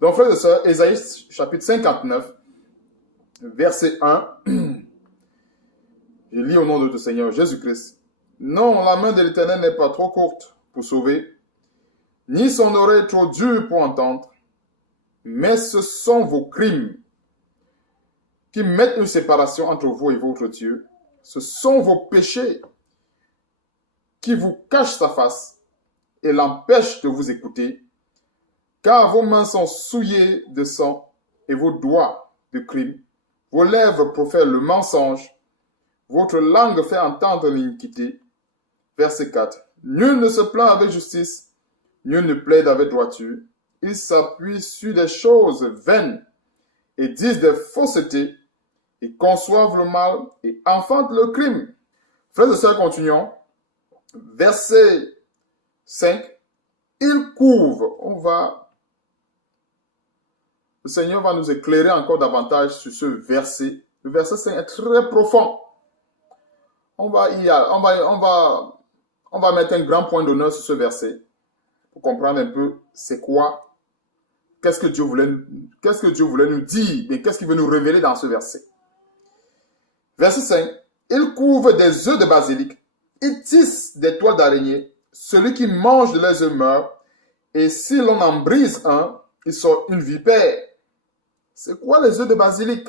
Donc, frères et sœurs, Ésaïe chapitre 59, verset 1. Je lis au nom de notre Seigneur Jésus-Christ. Non, la main de l'Éternel n'est pas trop courte pour sauver, ni son oreille trop dure pour entendre, mais ce sont vos crimes qui mettent une séparation entre vous et votre Dieu. Ce sont vos péchés qui vous cachent sa face et l'empêchent de vous écouter, car vos mains sont souillées de sang et vos doigts de crime. Vos lèvres profèrent le mensonge, votre langue fait entendre l'iniquité. Verset 4. Nul ne se plaint avec justice, nul ne plaide avec droiture. Ils s'appuient sur des choses vaines et disent des faussetés. Ils conçoivent le mal et enfantent le crime. Frères et sœurs, continuons. Verset 5. Ils couvrent. Le Seigneur va nous éclairer encore davantage sur ce verset. Le verset 5 est très profond. On va mettre un grand point d'honneur sur ce verset pour comprendre un peu c'est quoi, qu'est-ce que Dieu voulait nous dire, mais qu'est-ce qu'il veut nous révéler dans ce verset. Verset 5. Ils couvrent des œufs de basilic, ils tissent des toiles d'araignée. Celui qui mange de leurs œufs meurt, et si l'on en brise un, il sort une vipère. C'est quoi les œufs de basilic?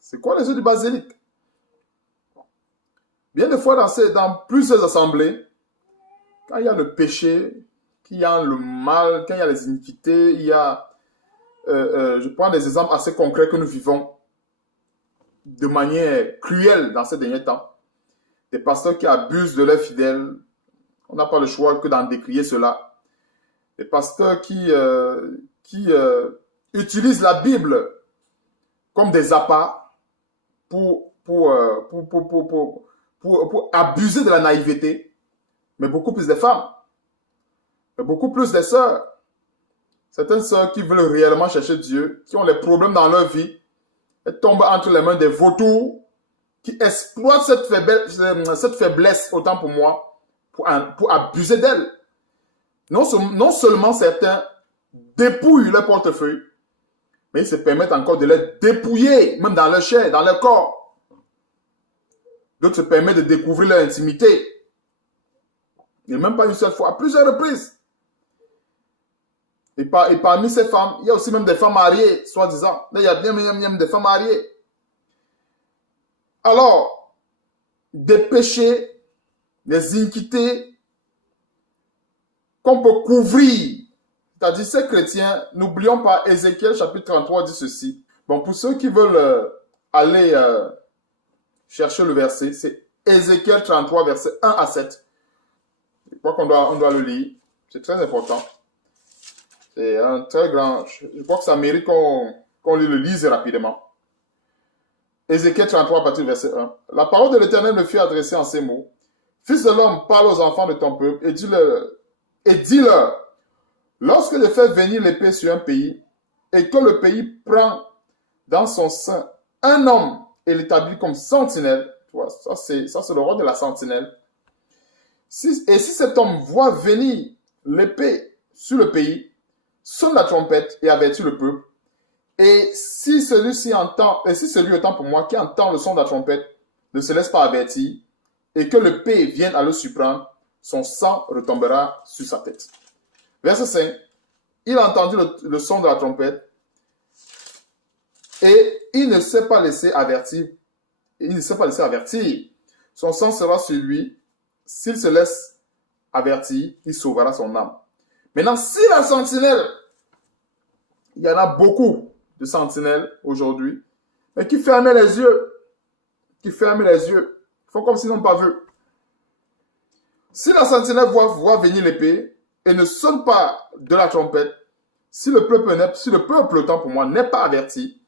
C'est quoi les œufs de basilic? Bien des fois, dans plusieurs assemblées, quand il y a le péché, qu'il y a le mal, quand il y a les iniquités, il y a... je prends des exemples assez concrets que nous vivons de manière cruelle dans ces derniers temps. Des pasteurs qui abusent de leurs fidèles, on n'a pas le choix que d'en décrier cela. Des pasteurs qui utilisent la Bible comme des appâts pour abuser de la naïveté, mais beaucoup plus des femmes, mais beaucoup plus des sœurs. Certaines sœurs qui veulent réellement chercher Dieu, qui ont des problèmes dans leur vie, elles tombent entre les mains des vautours qui exploitent cette faiblesse, autant pour moi, pour abuser d'elle. Non seulement certains dépouillent leur portefeuille, mais ils se permettent encore de les dépouiller, même dans leur chair, dans leur corps. D'autres se permettent de découvrir leur intimité. Et même pas une seule fois, à plusieurs reprises. Et parmi ces femmes, il y a aussi même des femmes mariées, soi-disant. Là, il y a bien des femmes mariées. Alors, des péchés, des iniquités qu'on peut couvrir. C'est-à-dire, ces chrétiens, n'oublions pas, Ézéchiel chapitre 33 dit ceci. Bon, pour ceux qui veulent aller chercher le verset, c'est Ézéchiel 33, verset 1 à 7. Je crois qu'on doit le lire. C'est très important. C'est un très grand... Je crois que ça mérite qu'on le lise rapidement. Ézéchiel 33, à partir du verset 1. La parole de l'Éternel me fut adressée en ces mots. Fils de l'homme, parle aux enfants de ton peuple et dis-leur, lorsque je fais venir l'épée sur un pays et que le pays prend dans son sein un homme et l'établit comme sentinelle, tu vois, ça c'est le rôle de la sentinelle. Et si cet homme voit venir l'épée sur le pays, sonne la trompette et avertit le peuple. Et si celui autant pour moi qui entend le son de la trompette ne se laisse pas avertir et que l'épée vienne à le surprendre, son sang retombera sur sa tête. Verset 5. Il a entendu le son de la trompette et il ne s'est pas laissé avertir. Son sang sera sur lui. S'il se laisse avertir, il sauvera son âme. Maintenant, si la sentinelle, il y en a beaucoup de sentinelles aujourd'hui, mais qui fermaient les yeux, ils font comme s'ils n'ont pas vu. Si la sentinelle voit venir l'épée et ne sonne pas de la trompette, si le peuple, autant pour moi, n'est pas averti,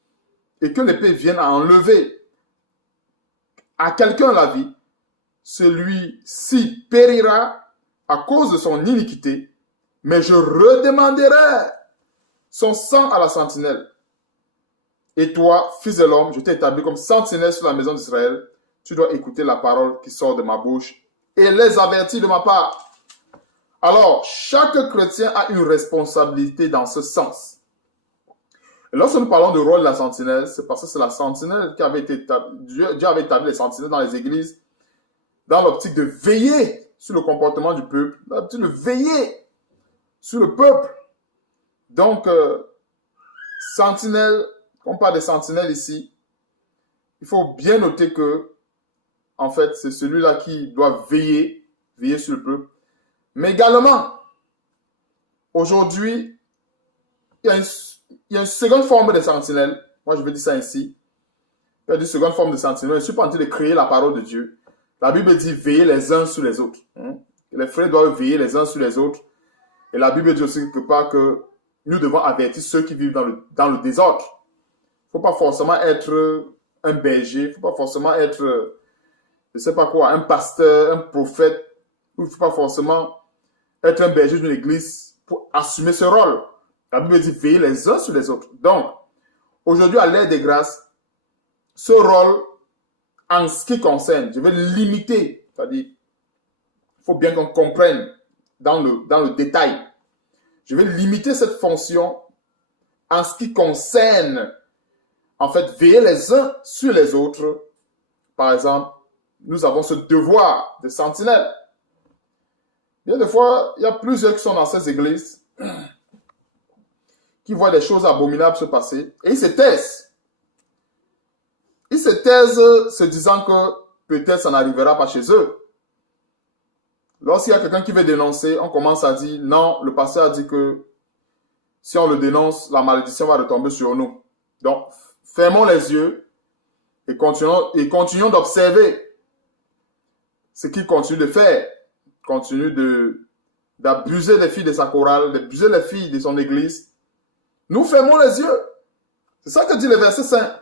et que l'épée vienne à enlever à quelqu'un la vie, celui-ci périra à cause de son iniquité, mais je redemanderai son sang à la sentinelle. Et toi, fils de l'homme, je t'ai établi comme sentinelle sur la maison d'Israël. Tu dois écouter la parole qui sort de ma bouche et les avertir de ma part. Alors, chaque chrétien a une responsabilité dans ce sens. Et lorsque nous parlons de rôle de la sentinelle, c'est parce que c'est la sentinelle qui avait été établie. Dieu avait établi les sentinelles dans les églises dans l'optique de veiller sur le comportement du peuple, dans l'optique de veiller sur le peuple. Donc, sentinelle, on parle de sentinelle ici, il faut bien noter que, en fait, c'est celui-là qui doit veiller sur le peuple. Mais également, aujourd'hui, il y a une seconde forme de sentinelle. Moi, je vais dire ça ainsi. Il y a une seconde forme de sentinelle. Je ne suis pas en train de créer la parole de Dieu. La Bible dit veiller les uns sur les autres. Les frères doivent veiller les uns sur les autres. Et la Bible dit aussi quelque part que nous devons avertir ceux qui vivent dans le désordre. Il ne faut pas forcément être un berger. Il ne faut pas forcément être, je ne sais pas quoi, un pasteur, un prophète. Il ne faut pas forcément être un berger d'une église pour assumer ce rôle. La Bible dit veiller les uns sur les autres. Donc, aujourd'hui, à l'ère des grâces, ce rôle, en ce qui concerne, je vais limiter. C'est-à-dire, il faut bien qu'on comprenne dans le détail. Je vais limiter cette fonction en ce qui concerne, en fait, veiller les uns sur les autres. Par exemple, nous avons ce devoir de sentinelle. Bien des fois, il y a plusieurs qui sont dans ces églises qui voient des choses abominables se passer et ils se taisent. Ils se taisent se disant que peut-être ça n'arrivera pas chez eux. Lorsqu'il y a quelqu'un qui veut dénoncer, on commence à dire non, le pasteur a dit que si on le dénonce, la malédiction va retomber sur nous. Donc, fermons les yeux et continuons d'observer ce qu'il continue de faire. Continue d'abuser les filles de sa chorale, d'abuser les filles de son église. Nous fermons les yeux. C'est ça que dit le verset 5.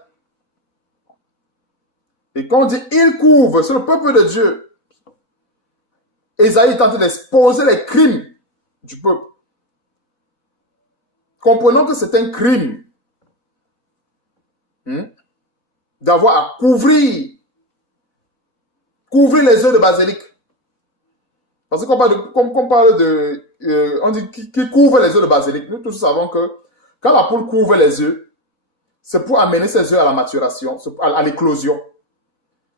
Et quand on dit il couvre sur le peuple de Dieu, Ésaïe est en train d'exposer les crimes du peuple. Comprenons que c'est un crime d'avoir à couvrir les yeux de basilic. Parce qu'on parle de, on dit qui couvre les œufs de basilic. Nous tous savons que quand la poule couvre les œufs, c'est pour amener ses œufs à la maturation, à l'éclosion.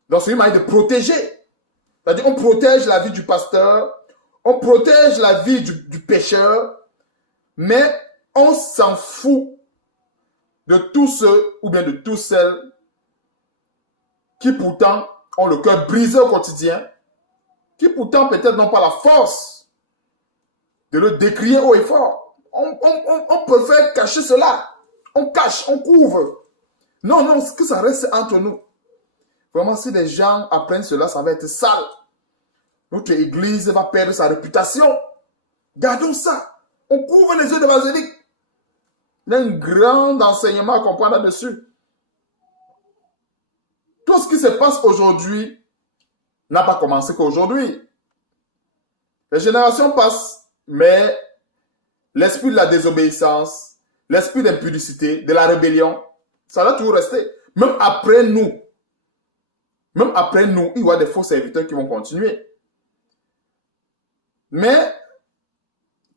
Donc c'est une manière de protéger. C'est-à-dire on protège la vie du pasteur, on protège la vie du pécheur, mais on s'en fout de tous ceux ou bien de toutes celles qui pourtant ont le cœur brisé au quotidien, qui pourtant peut-être n'ont pas la force de le décrier haut et fort. On préfère cacher cela. On cache, on couvre. Non, que ça reste entre nous. Vraiment, si les gens apprennent cela, ça va être sale. Notre église va perdre sa réputation. Gardons ça. On couvre les yeux de basilic. Il y a un grand enseignement à comprendre là-dessus. Tout ce qui se passe aujourd'hui n'a pas commencé qu'aujourd'hui. Les générations passent, mais l'esprit de la désobéissance, l'esprit d'impudicité, de la rébellion, ça va toujours rester. Même après nous, il y aura des faux serviteurs qui vont continuer. Mais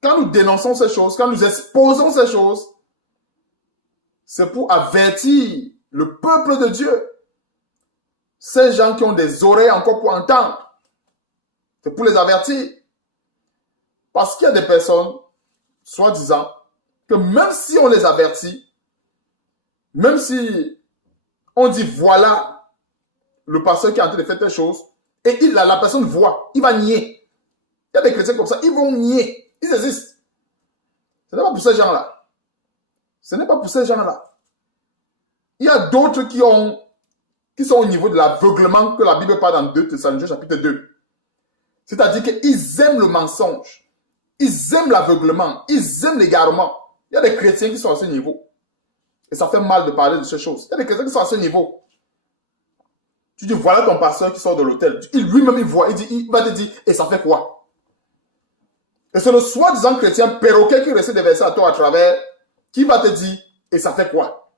quand nous dénonçons ces choses, quand nous exposons ces choses, c'est pour avertir le peuple de Dieu. Ces gens qui ont des oreilles encore pour entendre, c'est pour les avertir. Parce qu'il y a des personnes, soi-disant, que même si on les avertit, même si on dit voilà le pasteur qui est en train de faire telle chose, et la personne voit, il va nier. Il y a des chrétiens comme ça, ils vont nier. Ils existent. Ce n'est pas pour ces gens-là. Ce n'est pas pour ces gens-là. Il y a d'autres qui sont au niveau de l'aveuglement que la Bible parle dans 2 Thessaloniciens chapitre 2. C'est-à-dire qu'ils aiment le mensonge. Ils aiment l'aveuglement. Ils aiment l'égarement. Il y a des chrétiens qui sont à ce niveau. Et ça fait mal de parler de ces choses. Il y a des chrétiens qui sont à ce niveau. Tu dis, voilà ton pasteur qui sort de l'hôtel. Lui-même, il voit. Il va te dire, et ça fait quoi? Et c'est le soi-disant chrétien perroquet qui récite des versets à toi à travers, qui va te dire, et ça fait quoi?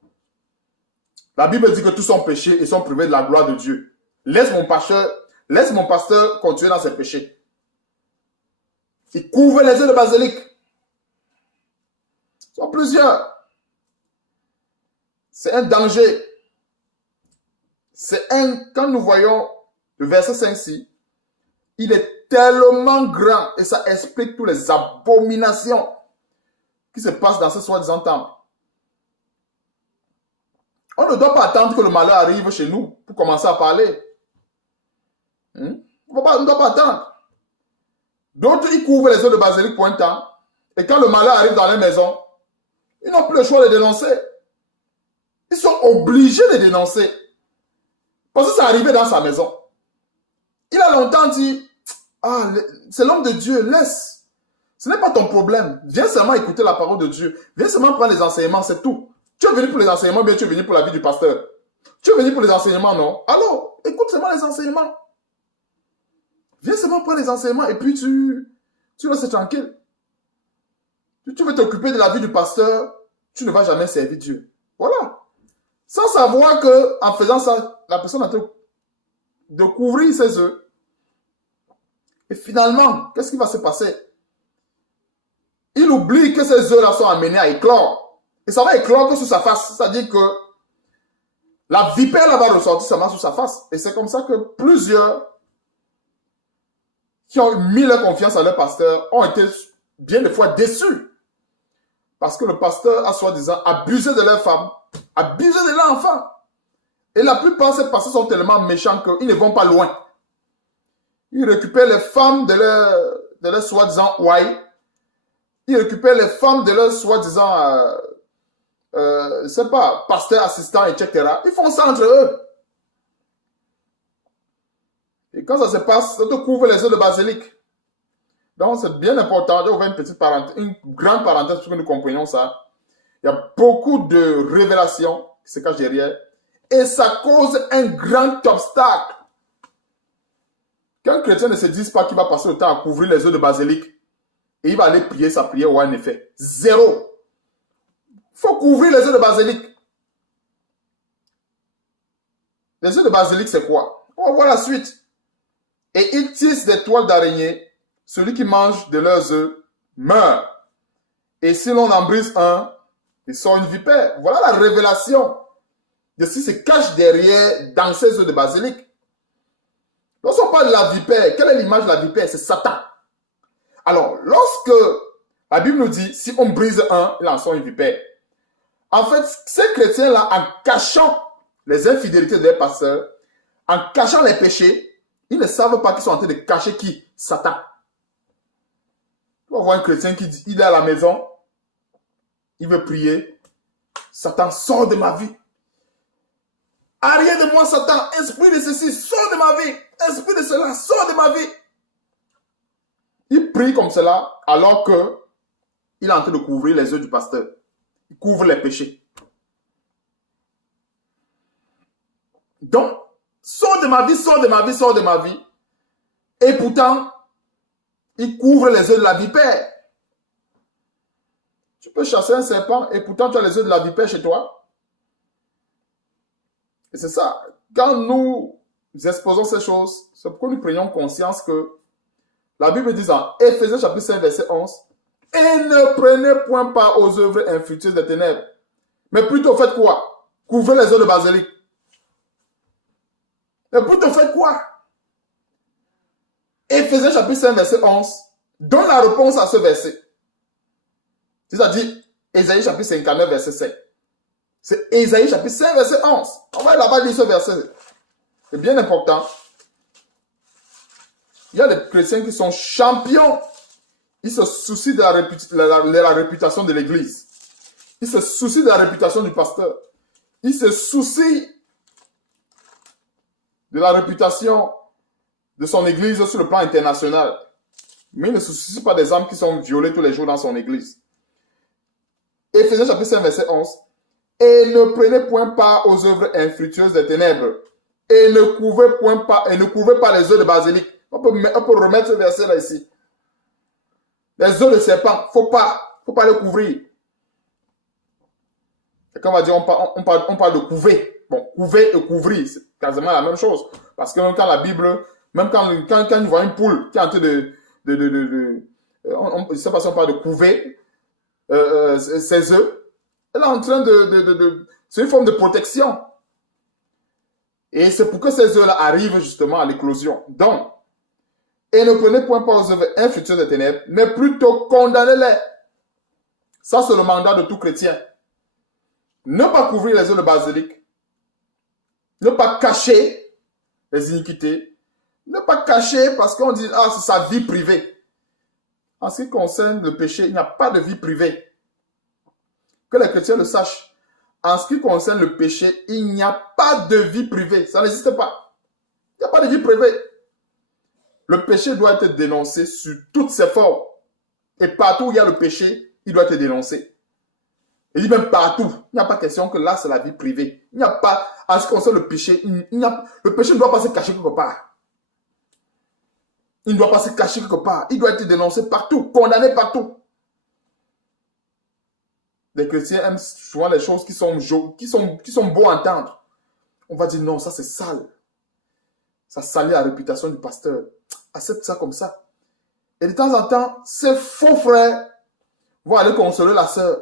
La Bible dit que tous sont péchés et sont privés de la gloire de Dieu. Laisse mon pasteur continuer dans ses péchés. Ils couvrent les œufs de basilic. Ils sont plusieurs. C'est un danger. Quand nous voyons le verset 5-ci, il est tellement grand et ça explique toutes les abominations qui se passent dans ce soi-disant temple. On ne doit pas attendre que le malheur arrive chez nous pour commencer à parler. On ne doit pas attendre. D'autres, ils couvrent les œufs de basilic pour un temps. Et quand le malheur arrive dans leur maison, ils n'ont plus le choix de dénoncer. Ils sont obligés de dénoncer. Parce que ça arrivait dans sa maison. Il a longtemps dit, ah, c'est l'homme de Dieu, laisse. Ce n'est pas ton problème. Viens seulement écouter la parole de Dieu. Viens seulement prendre les enseignements, c'est tout. Tu es venu pour les enseignements, bien tu es venu pour la vie du pasteur. Tu es venu pour les enseignements, non? Alors, écoute seulement les enseignements. Viens seulement prendre les enseignements et puis tu restes tranquille. Si tu veux t'occuper de la vie du pasteur, tu ne vas jamais servir Dieu. Voilà. Sans savoir que en faisant ça, la personne a en train de couvrir ses œufs. Et finalement, qu'est-ce qui va se passer? Il oublie que ces œufs-là sont amenés à éclore. Et ça va éclore que sur sa face. C'est-à-dire que la vipère là va ressortir seulement sur sa face. Et c'est comme ça que plusieurs qui ont mis leur confiance à leur pasteur ont été bien des fois déçus. Parce que le pasteur a soi-disant abusé de leur femme, abusé de leur enfant. Et la plupart de ces pasteurs sont tellement méchants qu'ils ne vont pas loin. Ils récupèrent les femmes de leur soi-disant ouaille. Ils récupèrent les femmes de leur soi-disant, je ne sais pas, pasteur, assistant, etc. Ils font ça entre eux. Et quand ça se passe, ça te couvre les œufs de basilic. Donc, c'est bien important d'ouvrir une petite parenthèse, une grande parenthèse pour que nous comprenions ça. Il y a beaucoup de révélations qui se cachent derrière. Et ça cause un grand obstacle. Qu'un chrétien ne se dise pas qu'il va passer le temps à couvrir les œufs de basilic et il va aller prier sa prière ou un effet. Zéro. Il faut couvrir les œufs de basilic. Les œufs de basilic, c'est quoi? On va voir la suite. Et ils tissent des toiles d'araignée. Celui qui mange de leurs œufs meurt. Et si l'on en brise un, il sort une vipère. Voilà la révélation de ce qui se cache derrière dans ces œufs de basilic. Lorsqu'on parle de la vipère, quelle est l'image de la vipère? C'est Satan. Alors, lorsque la Bible nous dit, si on brise un, il en sort une vipère. En fait, ces chrétiens-là, en cachant les infidélités de leurs pasteurs, en cachant les péchés, ils ne savent pas qu'ils sont en train de cacher qui? Satan. Tu vas voir un chrétien qui dit, il est à la maison, il veut prier. Satan, sort de ma vie. Arrière de moi, Satan, esprit de ceci, sors de ma vie. Esprit de cela, sors de ma vie. Il prie comme cela, alors que il est en train de couvrir les œufs du pasteur. Il couvre les péchés. Donc, sors de ma vie, sors de ma vie, sors de ma vie. Et pourtant, il couvre les œufs de la vipère. Tu peux chasser un serpent et pourtant tu as les œufs de la vipère chez toi. Et c'est ça. Quand nous exposons ces choses, c'est pourquoi nous prenions conscience que la Bible dit en Éphésiens chapitre 5 verset 11, « Et ne prenez point part aux œuvres infructueuses des ténèbres, mais plutôt faites quoi? Couvrez les œufs de basilic. » Mais plutôt faites quoi? Éphésiens chapitre 5 verset 11 donne la réponse à ce verset. C'est-à-dire Ésaïe chapitre 59 verset 7. C'est Ésaïe chapitre 5 verset 11. On va là-bas lire ce verset. C'est bien important. Il y a des chrétiens qui sont champions. Ils se soucient de la réputation de l'église. Ils se soucient de la réputation du pasteur. Ils se soucient de la réputation de son église sur le plan international. Mais il ne se soucie pas des âmes qui sont violées tous les jours dans son église. Éphésiens chapitre 5 verset 11. Et ne prenez point part aux œuvres infructueuses des ténèbres. Et ne couvrez pas les œufs de basilic. On peut remettre ce verset là ici. Les œufs de serpent, faut pas les couvrir. Et quand on va dire, on parle de couver. Bon, couver et couvrir, c'est quasiment la même chose. Parce que même quand la Bible, même quand on voit une poule qui est en train je ne sais pas si on parle de couver ses œufs. Elle est en train c'est une forme de protection. Et c'est pour que ces œufs-là arrivent justement à l'éclosion. Donc, et ne prenez point part aux œuvres infructueuses des ténèbres, mais plutôt condamnez-les. Ça, c'est le mandat de tout chrétien. Ne pas couvrir les œuvres de basilic. Ne pas cacher les iniquités. Ne pas cacher parce qu'on dit, ah, c'est sa vie privée. En ce qui concerne le péché, il n'y a pas de vie privée. Que les chrétiens le sachent. En ce qui concerne le péché, il n'y a pas de vie privée. Ça n'existe pas. Il n'y a pas de vie privée. Le péché doit être dénoncé sur toutes ses formes. Et partout où il y a le péché, il doit être dénoncé. Il dit même partout. Il n'y a pas question que là, c'est la vie privée. Il n'y a pas, en ce qui concerne le péché, le péché ne doit pas se cacher quelque part. Il ne doit pas se cacher quelque part. Il doit être dénoncé partout, condamné partout. Les chrétiens aiment souvent les choses qui sont beaux à entendre. On va dire non, ça c'est sale. Ça salit la réputation du pasteur. Accepte ça comme ça. Et de temps en temps, ces faux frères vont aller consoler la sœur.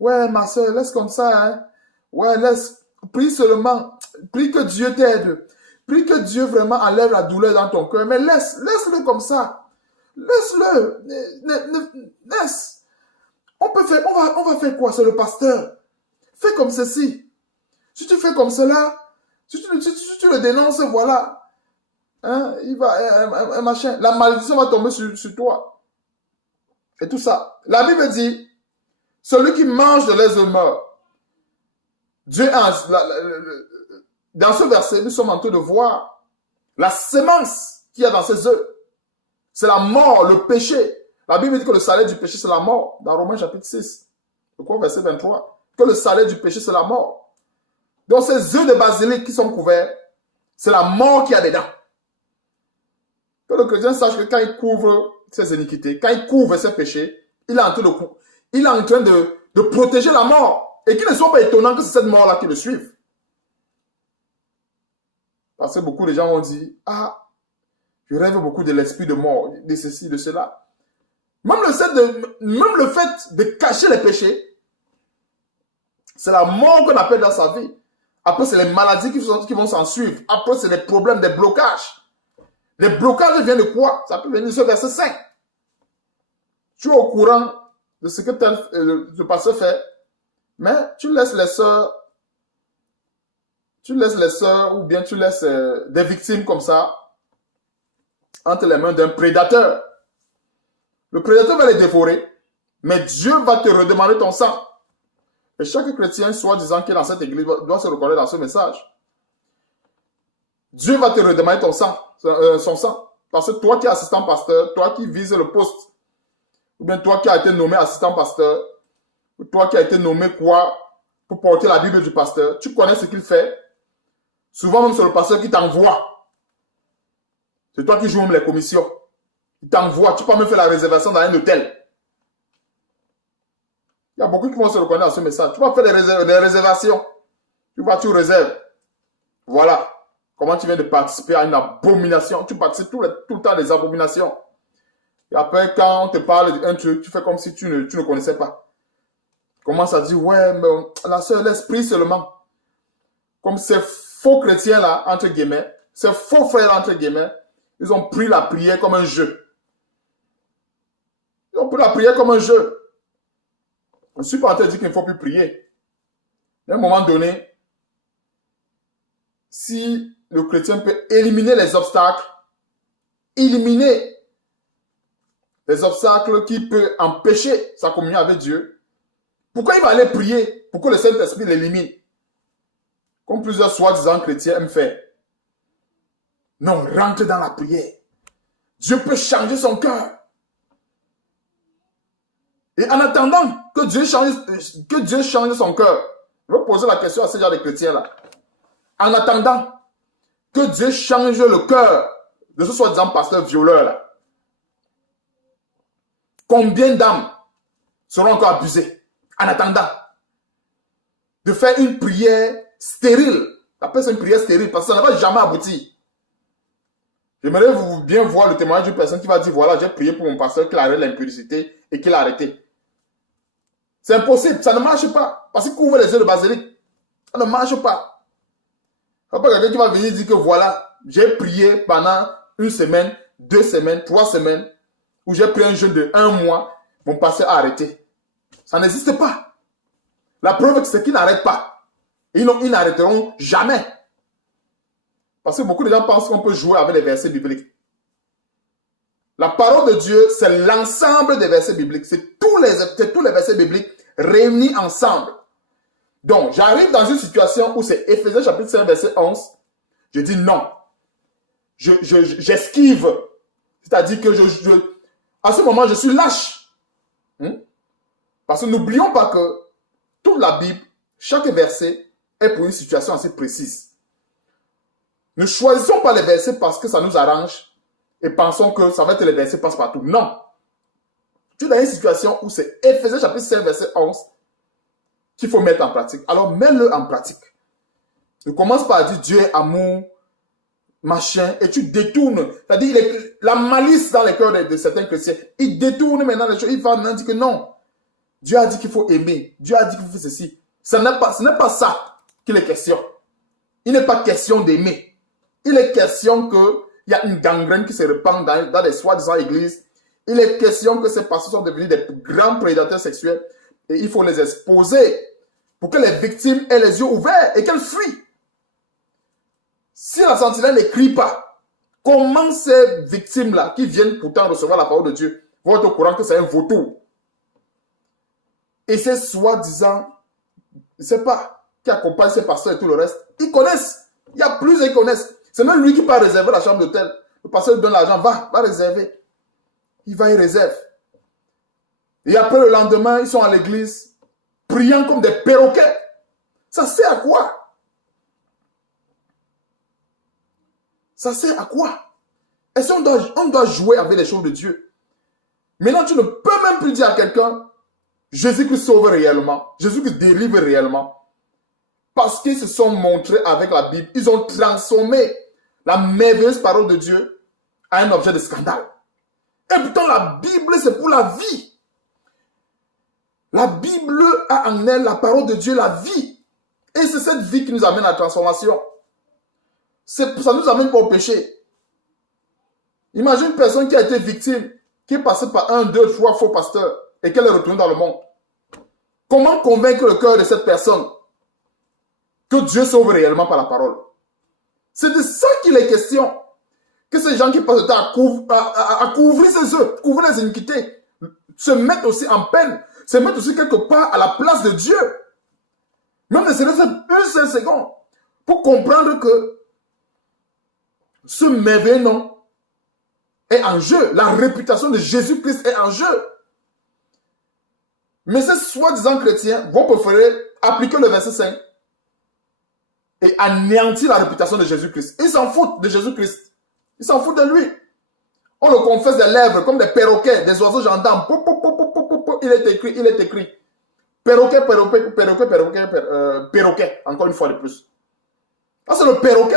Ouais, ma sœur, laisse comme ça. Hein. Ouais, laisse. Prie seulement. Prie que Dieu t'aide. Prie que Dieu vraiment enlève la douleur dans ton cœur. Mais laisse-le comme ça. Laisse-le. Laisse. On va faire quoi? C'est le pasteur. Fais comme ceci. Si tu fais comme cela, si tu le dénonces, voilà. Hein, il va, machin. La malédiction va tomber sur toi. Et tout ça. La Bible dit, celui qui mange de leurs œufs meurt. Dieu, dans ce verset, nous sommes en train de voir la sémence qu'il y a dans ces œufs. C'est la mort, le péché. La Bible dit que le salaire du péché, c'est la mort. Dans Romains chapitre 6, je crois verset 23. Que le salaire du péché, c'est la mort. Donc ces œufs de basilic qui sont couverts, c'est la mort qu'il y a dedans. Que le chrétien sache que quand il couvre ses iniquités, quand il couvre ses péchés, il est en train de protéger la mort. Et qu'il ne soit pas étonnant que c'est cette mort-là qui le suive. Parce que beaucoup de gens vont dire, ah, je rêve beaucoup de l'esprit de mort, de ceci, de cela. Même le fait de cacher les péchés, c'est la mort qu'on appelle dans sa vie. Après, c'est les maladies qui vont s'en suivre. Après, c'est les problèmes, des blocages. Les blocages viennent de quoi? Ça peut venir de ce verset 5. Tu es au courant de ce que le pasteur fait, mais tu laisses les sœurs ou bien tu laisses des victimes comme ça entre les mains d'un prédateur. Le prédateur va les dévorer, mais Dieu va te redemander ton sang. Et chaque chrétien, soi-disant qui est dans cette église, doit se reconnaître dans ce message. Dieu va te redemander son sang. Parce que toi qui es assistant pasteur, toi qui vises le poste, ou bien toi qui as été nommé assistant pasteur, ou toi qui as été nommé quoi pour porter la Bible du pasteur, tu connais ce qu'il fait. Souvent même c'est le pasteur qui t'envoie. C'est toi qui joues même les commissions. Il t'envoie, tu peux même faire la réservation dans un hôtel. Il y a beaucoup qui vont se reconnaître dans ce message. Tu vas faire des réservations. Tu vas, tu réserves. Voilà. Comment tu viens de participer à une abomination. Tu participes tout le temps à des abominations. Et après, quand on te parle d'un truc, tu fais comme si tu ne connaissais pas. Tu commences à dire, ouais, mais la sœur, l'esprit seulement. Comme ces faux chrétiens-là, entre guillemets, ces faux frères, entre guillemets, ils ont pris la prière comme un jeu. Ils ont pris la prière comme un jeu. Je ne suis pas en train de dire qu'il ne faut plus prier. À un moment donné, si le chrétien peut éliminer les obstacles qui peuvent empêcher sa communion avec Dieu, pourquoi il va aller prier pour que le Saint-Esprit l'élimine? Comme plusieurs soi-disant chrétiens aiment faire. Non, rentre dans la prière. Dieu peut changer son cœur. Et en attendant que Dieu change son cœur, je vais poser la question à ces gens de chrétiens-là. En attendant que Dieu change le cœur de ce soi-disant pasteur violeur-là, combien d'âmes seront encore abusées en attendant de faire une prière stérile? Appelle ça une prière stérile parce que ça ne va jamais aboutir. J'aimerais bien voir le témoignage d'une personne qui va dire, voilà, j'ai prié pour mon pasteur qu'il arrête l'impudicité et qu'il a arrêté. C'est impossible, ça ne marche pas. Parce qu'il couvre les yeux de basilic. Ça ne marche pas. Il n'y a pas quelqu'un qui va venir dire que voilà, j'ai prié pendant 1 semaine, 2 semaines, 3 semaines, où j'ai pris un jeûne de 1 mois, mon pasteur a arrêté. Ça n'existe pas. La preuve, c'est qu'ils n'arrêtent pas. Et ils n'arrêteront jamais. Parce que beaucoup de gens pensent qu'on peut jouer avec les versets bibliques. La parole de Dieu, c'est l'ensemble des versets bibliques. C'est tous les versets bibliques réunis ensemble. Donc, j'arrive dans une situation où c'est Éphésiens chapitre 5, verset 11. Je dis non. J'esquive. C'est-à-dire que à ce moment, je suis lâche. Parce que n'oublions pas que toute la Bible, chaque verset est pour une situation assez précise. Ne choisissons pas les versets parce que ça nous arrange et pensons que ça va être les versets passe-partout. Non. Tu es dans une situation où c'est Éphésiens chapitre 5, verset 11 qu'il faut mettre en pratique. Alors, mets-le en pratique. Ne commence pas à dire Dieu est amour, machin, et tu détournes. C'est-à-dire, la malice dans les cœurs de certains chrétiens, ils détournent maintenant les choses. Ils vont maintenant dire que non. Dieu a dit qu'il faut aimer. Dieu a dit qu'il faut faire ceci. Ce n'est pas ça qu'il est question. Il n'est pas question d'aimer. Il est question qu'il y a une gangrène qui se répand dans les soi-disant églises. Il est question que ces pasteurs sont devenus des grands prédateurs sexuels. Et il faut les exposer pour que les victimes aient les yeux ouverts et qu'elles fuient. Si la sentinelle ne crie pas, comment ces victimes-là, qui viennent pourtant recevoir la parole de Dieu, vont être au courant que c'est un vautour? Et ces soi-disant, je ne sais pas, qui accompagnent ces pasteurs et tout le reste, ils connaissent. Il y a plusieurs qui connaissent. C'est même lui qui part réserver la chambre d'hôtel. Le pasteur lui donne l'argent, va réserver. Il va y réserve. Et après le lendemain, ils sont à l'église, priant comme des perroquets. Ça sert à quoi? Ça sert à quoi? Est-ce qu'on doit jouer avec les choses de Dieu? Maintenant, tu ne peux même plus dire à quelqu'un, Jésus-Christ sauve réellement, Jésus-Christ délivre réellement. Parce qu'ils se sont montrés avec la Bible, ils ont transformé la merveilleuse parole de Dieu en un objet de scandale. Et pourtant, la Bible, c'est pour la vie. La Bible a en elle la parole de Dieu, la vie. Et c'est cette vie qui nous amène à la transformation. Ça ne nous amène pas au péché. Imagine une personne qui a été victime, qui est passée par 1, 2, 3 faux pasteurs et qu'elle est retournée dans le monde. Comment convaincre le cœur de cette personne que Dieu sauve réellement par la parole? C'est de ça qu'il est question. Que ces gens qui passent le temps à couvrir ses œuvres, couvrir les iniquités, se mettent aussi en peine, se mettent aussi quelque part à la place de Dieu. Même ne serait-ce une seule seconde pour comprendre que ce merveilleux nom est en jeu. La réputation de Jésus-Christ est en jeu. Mais ces soi-disant chrétiens vont préférer appliquer le verset 5 et anéantir la réputation de Jésus-Christ. Ils s'en foutent de Jésus-Christ. Ils s'en foutent de lui. On le confesse des lèvres comme des perroquets, des oiseaux gendarmes. Il est écrit. Perroquet, perroquet. Encore une fois de plus. Ça, c'est le perroquet.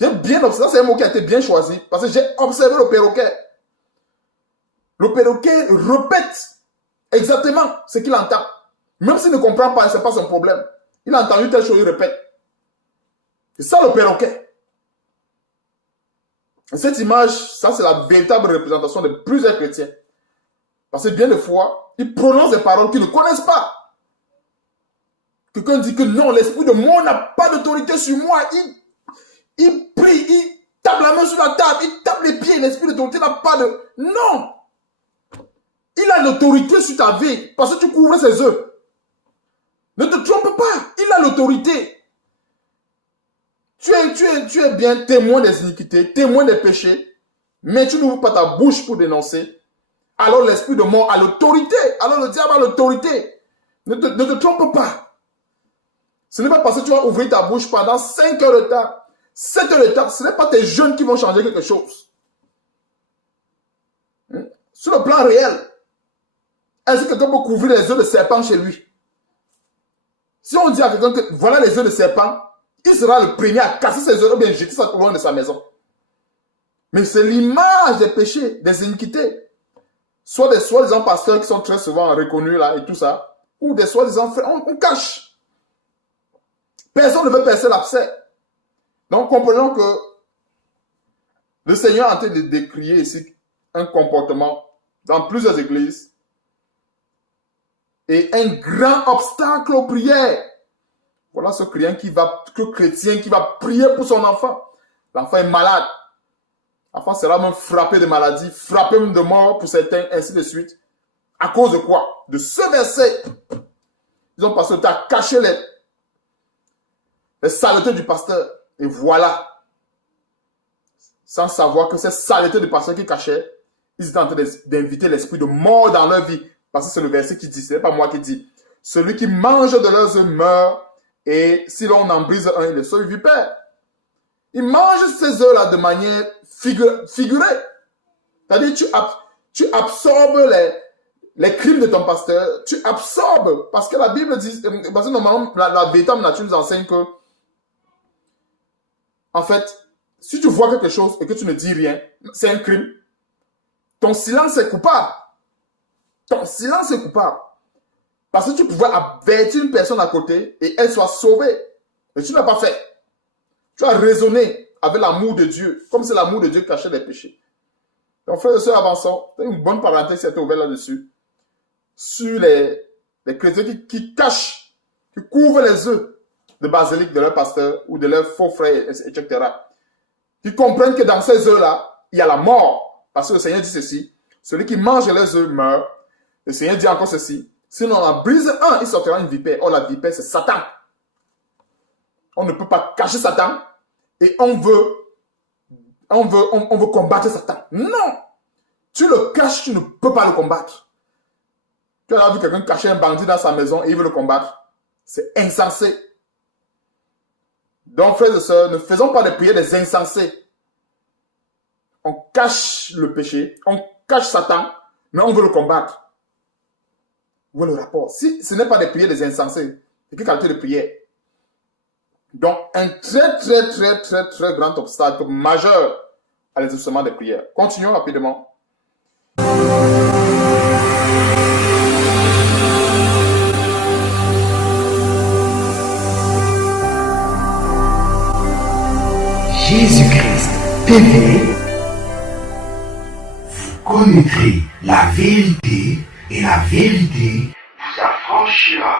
J'ai bien observé. C'est un mot qui a été bien choisi. Parce que j'ai observé le perroquet. Le perroquet répète exactement ce qu'il entend. Même s'il ne comprend pas, ce n'est pas son problème. Il a entendu telle chose, il répète. C'est ça le perroquet. Cette image, ça c'est la véritable représentation de plusieurs chrétiens. Parce que bien des fois, ils prononcent des paroles qu'ils ne connaissent pas. Quelqu'un dit que non, l'esprit de moi n'a pas d'autorité sur moi. Il prie, il tape la main sur la table, il tape les pieds. L'esprit d'autorité n'a pas de... Non! Il a l'autorité sur ta vie parce que tu couvres ses œuvres. Ne te trompe pas, il a l'autorité. Tu es bien témoin des iniquités, témoin des péchés, mais tu n'ouvres pas ta bouche pour dénoncer. Alors l'esprit de mort a l'autorité. Alors le diable a l'autorité. Ne te trompe pas. Ce n'est pas parce que tu vas ouvrir ta bouche pendant 5 heures de temps, 7 heures de temps. Ce n'est pas tes jeûnes qui vont changer quelque chose. Sur le plan réel, est-ce que quelqu'un peut couvrir les œufs de serpent chez lui? Si on dit à quelqu'un que voilà les œufs de serpent, il sera le premier à casser ses œufs ou bien jeter ça loin de sa maison. Mais c'est l'image des péchés, des iniquités. Soit des soi-disant pasteurs qui sont très souvent reconnus là et tout ça, ou des soi-disant frères, on cache. Personne ne veut percer l'abcès. Donc comprenons que le Seigneur est en train de décrier ici un comportement dans plusieurs églises et un grand obstacle aux prières. Voilà ce chrétien qui va prier pour son enfant. L'enfant est malade. L'enfant sera même frappé de maladie, frappé même de mort pour certains, ainsi de suite. À cause de quoi? De ce verset. Ils ont passé le temps à cacher les saletés du pasteur. Et voilà. Sans savoir que ces saletés du pasteur qui cachaient, ils étaient en train d'inviter l'esprit de mort dans leur vie. Parce que c'est le verset qui dit, ce n'est pas moi qui dis. Celui qui mange de leurs œufs meurt, et si l'on en brise un, il est sauvé vipère. Ils mangent ces œufs-là de manière figurée. C'est-à-dire, tu absorbes les crimes de ton pasteur, tu absorbes, parce que la Bible dit, parce que normalement, la véritable nature nous enseigne que, en fait, si tu vois quelque chose et que tu ne dis rien, c'est un crime. Ton silence est coupable. Ton silence est coupable. Parce que tu pouvais avertir une personne à côté et elle soit sauvée. Mais tu n'as pas fait. Tu as raisonné avec l'amour de Dieu, comme c'est l'amour de Dieu qui cachait les péchés. Donc, frères et sœurs, avançons. C'est une bonne parenthèse qui a été ouverte là-dessus. Sur les chrétiens qui cachent, qui couvrent les œufs de basilic de leur pasteur ou de leurs faux frères, etc. Qui comprennent que dans ces œufs-là, il y a la mort. Parce que le Seigneur dit ceci. Celui qui mange les œufs meurt. Le Seigneur dit encore ceci. Si on en brise un, il sortira une vipère. Oh, la vipère, c'est Satan. On ne peut pas cacher Satan. Et on veut combattre Satan. Non. Tu le caches, tu ne peux pas le combattre. Tu as vu quelqu'un cacher un bandit dans sa maison et il veut le combattre. C'est insensé. Donc, frères et sœurs, ne faisons pas des prières des insensés. On cache le péché, on cache Satan, mais on veut le combattre. Où est le rapport? Si ce n'est pas des prières des insensés, c'est quelle qualité de prière? Donc, un très grand obstacle majeur à l'exaucement des prières. Continuons rapidement. Jésus-Christ TV, vous connaîtrez la vérité et la vérité vous affranchira.